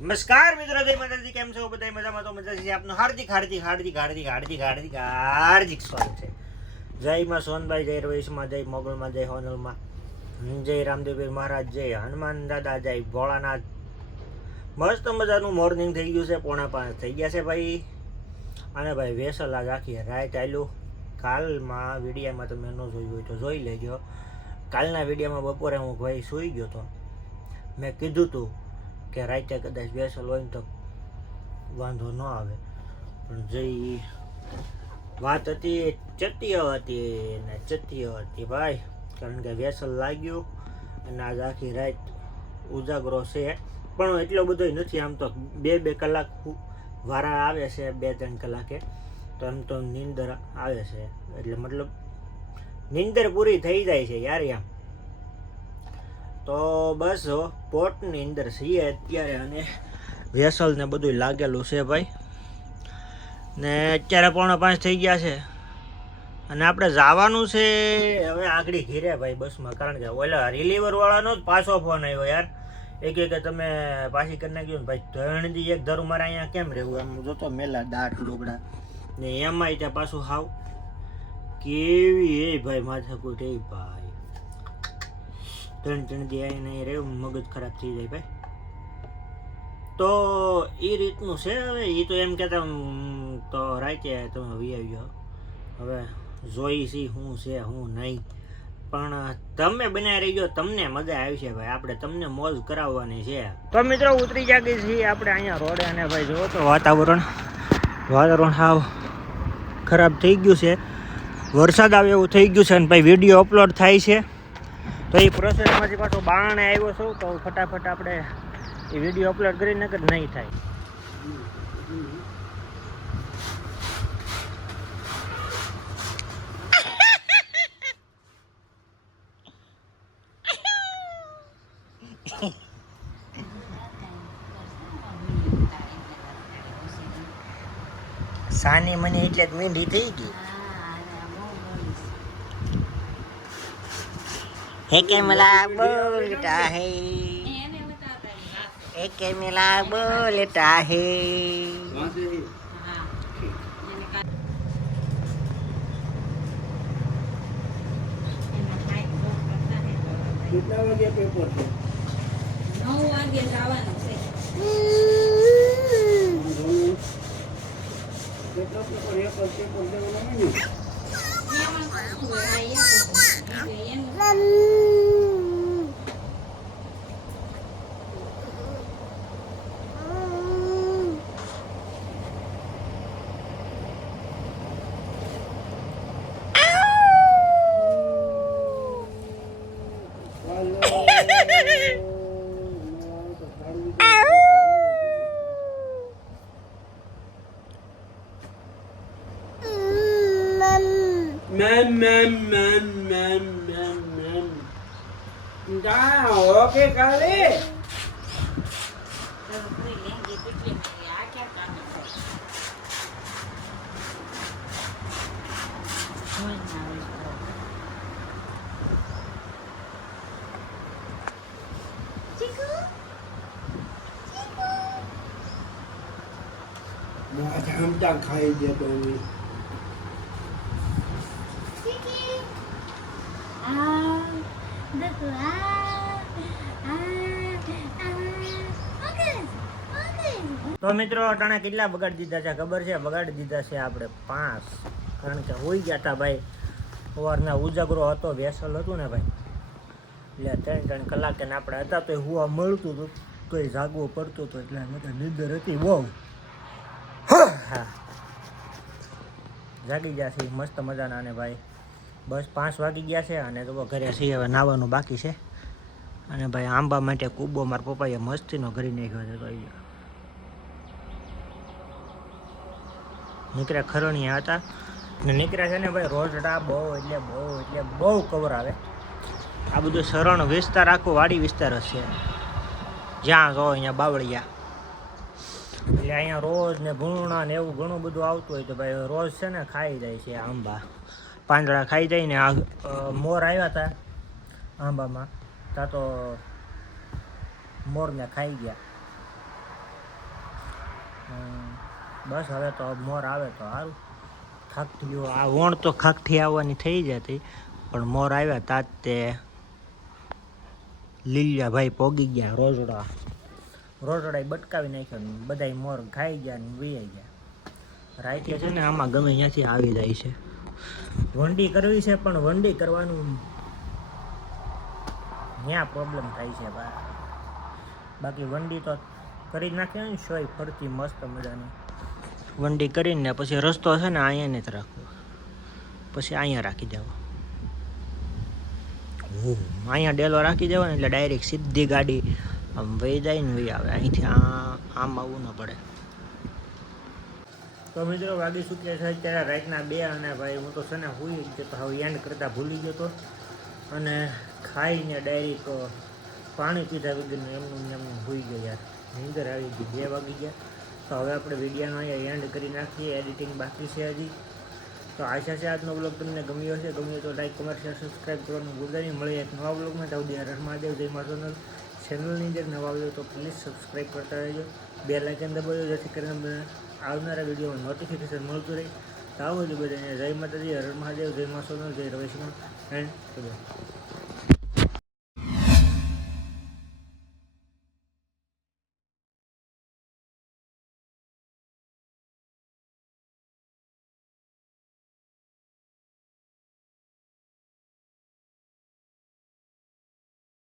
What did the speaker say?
નમસ્કાર મિત્રો, જય માતાજી. કેમ છો બધા? મજામાં તો મજા છે. આપનું હાર્દિક સ્વાગત છે. જય માં સોનભાઈ, જય રવેશમાં, જય મોગલમાં, જય હોનલમાં, જય રામદેવપીર મહારાજ, જય હનુમાન દાદા, જય ભોળાનાથ. મસ્ત મજાનું મોર્નિંગ થઈ ગયું છે. 4:45 થઈ ગયા છે ભાઈ. અને ભાઈ વેસલ આજ આખી રાત આવેલું. કાલમાં વિડીયામાં તમે ન જોયું હોય તો જોઈ લેજો. કાલના વિડીયામાં બપોરે હું ભાઈ સૂઈ ગયો હતો. મેં કીધું હતું કે રાતે કદાચ વેસલ હોય ને તો વાંધો ન આવે, પણ જે વાત હતી ચતીય હતી ભાઈ. કારણ કે વેસલ લાગ્યું અને આજ આખી રાત ઉજાગરો છે. પણ એટલો બધો નથી. આમ તો 2 કલાક વારા આવે છે, 2-3 કલાકે તો એમ તો નીંદર આવે છે. એટલે મતલબ નીંદર પૂરી થઈ જાય છે યાર આમ તો. બસ પોટની અંદર છીએ અત્યારે અને વેસલ ને બધું લાગેલું છે ભાઈ. ને અત્યારે 4:45 થઈ ગયા છે અને આપણે જવાનું છે હવે આગળ ઘીરે ભાઈ બસમાં. કારણ કે ઓલા રિલીવર વાળાનો જ પાછો ફોન આવ્યો યાર. એક તમે પાછી કરી નાખ્યું ને ભાઈ. ધણથી એક ધરું મારે અહીંયા કેમ રહેવું? એમ જોતો મેલા દાટ ડોગડા ને એમાંય ત્યાં પાછું હાવ કેવી એ ભાઈ માથાકૂટ એ ભાઈ. 3 દી આવીને રહેવું મગજ ખરાબ થઈ જાય ભાઈ. તો એ રીતનું છે. હવે એ તો એમ કહેતા તો રાતે તમે વી આવ્યો. હવે જોઈ સી શું છે શું નહીં, પણ તમે બનાવી રહી ગયો, તમને મજા આવશે ભાઈ. આપણે તમને મોજ કરાવવાની છે. તો મિત્રો ઉતરી જાગી છીએ આપણે અહીંયા રોડે અને ભાઈ જુઓ તો વાતાવરણ હાવ ખરાબ થઈ ગયું છે. વરસાદ આવે એવું થઈ ગયું છે અને ભાઈ વિડીયો અપલોડ થાય છે તો એ પ્રોસેસમાંથી પાછો બારણે આવ્યો છું તો ફટાફટ આપણે એ વિડીયો અપલોડ કરીને કે નહીં થાય. સાની મને એટલે જ મીંઢી થઈ ગઈ. એકે મિલા બોલતા હે, એકે મિલા બોલતા હે. કેટલા વાગે પેપર છે? 9 વાગે જવાનું છે. કેટલા પેપર? એક પેપર દેવાનું નહીં. ઓકે કાલે જમતા ખાઈ દેતો તો મિત્રો અટાણે કેટલા બગાડી દીધા છે ખબર છે? બગાડી દીધા છે આપણે 5. કારણ કે હોઈ ગયા હતા ભાઈ. સવારના ઉજાગરો હતો, વેસલ હતું ને ભાઈ, એટલે 3 કલાકે ને આપણે હતા તો હુવા મળતું હતું તો એ જાગવું પડતું હતું. એટલે મને નીંદર હતી બહુ. હા, જાગી ગયા છે મસ્ત મજાના. અને ભાઈ બસ 5 વાગી ગયા છે અને તો ઘરે છીએ. હવે નાવાનું બાકી છે. અને ભાઈ આંબા માટે કૂબો મારા પપ્પાએ મસ્તીનો કરી નાખ્યો છે. તો નીકળ્યા ખરણિયા હતા ને નીકળ્યા છે ને ભાઈ રોજડા બહુ કવર આવે. આ બધું શરણ વિસ્તાર આખો વાડી વિસ્તાર જ છે. જ્યાં જો અહીંયા બાવળિયા, એટલે અહીંયા રોજ ને ભૂણા ને એવું ઘણું બધું આવતું હોય તો ભાઈ રોજ છે ને ખાઈ જાય છે આંબા. પાંદડા ખાઈ જાય ને. આ મોર આવ્યા હતા આંબામાં તા તો મોરને ખાઈ ગયા. બસ હવે તો મોર આવે તો સારું. ખાકઠીઓ આ વણ તો ખાકઠી આવવાની થઈ જતી, પણ મોર આવ્યા તાજ તે લીલિયા ભાઈ પોગી ગયા રોજડા બટકાવી નાખ્યો ને બધાય મોર ખાઈ ગયા ને વીઆઈ ગયા. રાતે છે ને આમાં ગમે ત્યાંથી આવી જાય છે. વંડી કરવી છે પણ વંડી કરવાનું ત્યાં પ્રોબ્લેમ થાય છે ભાઈ. બાકી વંડી તો કરી નાખે ને સોય ફરતી મસ્ત મજાની વંડી કરીને પછી રસ્તો છે ને અહીંયા નથી રાખવો, પછી અહીંયા રાખી દેવો. અહીંયા ડેલો રાખી દેવાનો એટલે ડાયરેક્ટ સીધી ગાડી આમ વહી જાય ને વહી આવે. અહીંથી આમ આવવું ન પડે. તો મિત્રો વાગી ચૂક્યા છે અત્યારે રાતના 2 અને ભાઈ હું તો છે ને હુઈ જ ગયો તો હવે એન્ડ કરતાં ભૂલી ગયો તો, અને ખાઈને ડાયરેક્ટ પાણી પીધા વગરનું એમનું હુઈ ગયો યાર. નીંદર આવી ગઈ, 2 વાગી ગયા. તો હવે આપણે વિડીયોનો અહીંયા એન્ડ કરી નાખીએ, એડિટિંગ બાકી છે હજી. તો આશા છે આજનો બ્લોગ તમને ગમ્યો હશે. ગમ્યો તો લાઈક, કમેન્ટ, શેર, સબસ્ક્રાઈબ કરવાનું ભૂલતા નહીં. મળીએ એક નવા બ્લોગમાં. ત્યાં સુધી હર મહાદેવ, જય મા સોનલ. ચેનલની અંદર નવા આવ્યો તો પ્લીઝ સબસ્ક્રાઈબ કરતા રહેજો, બેલ આઇકન દબાવજો જેથી કરીને આવનારા વિડીયોમાં નોટિફિકેશન મળતું રહે. તો આવું જ બધાને જય માતાજી, હર મહાદેવ, જય મા સોનલ, જય રવેશમાં એન્ડ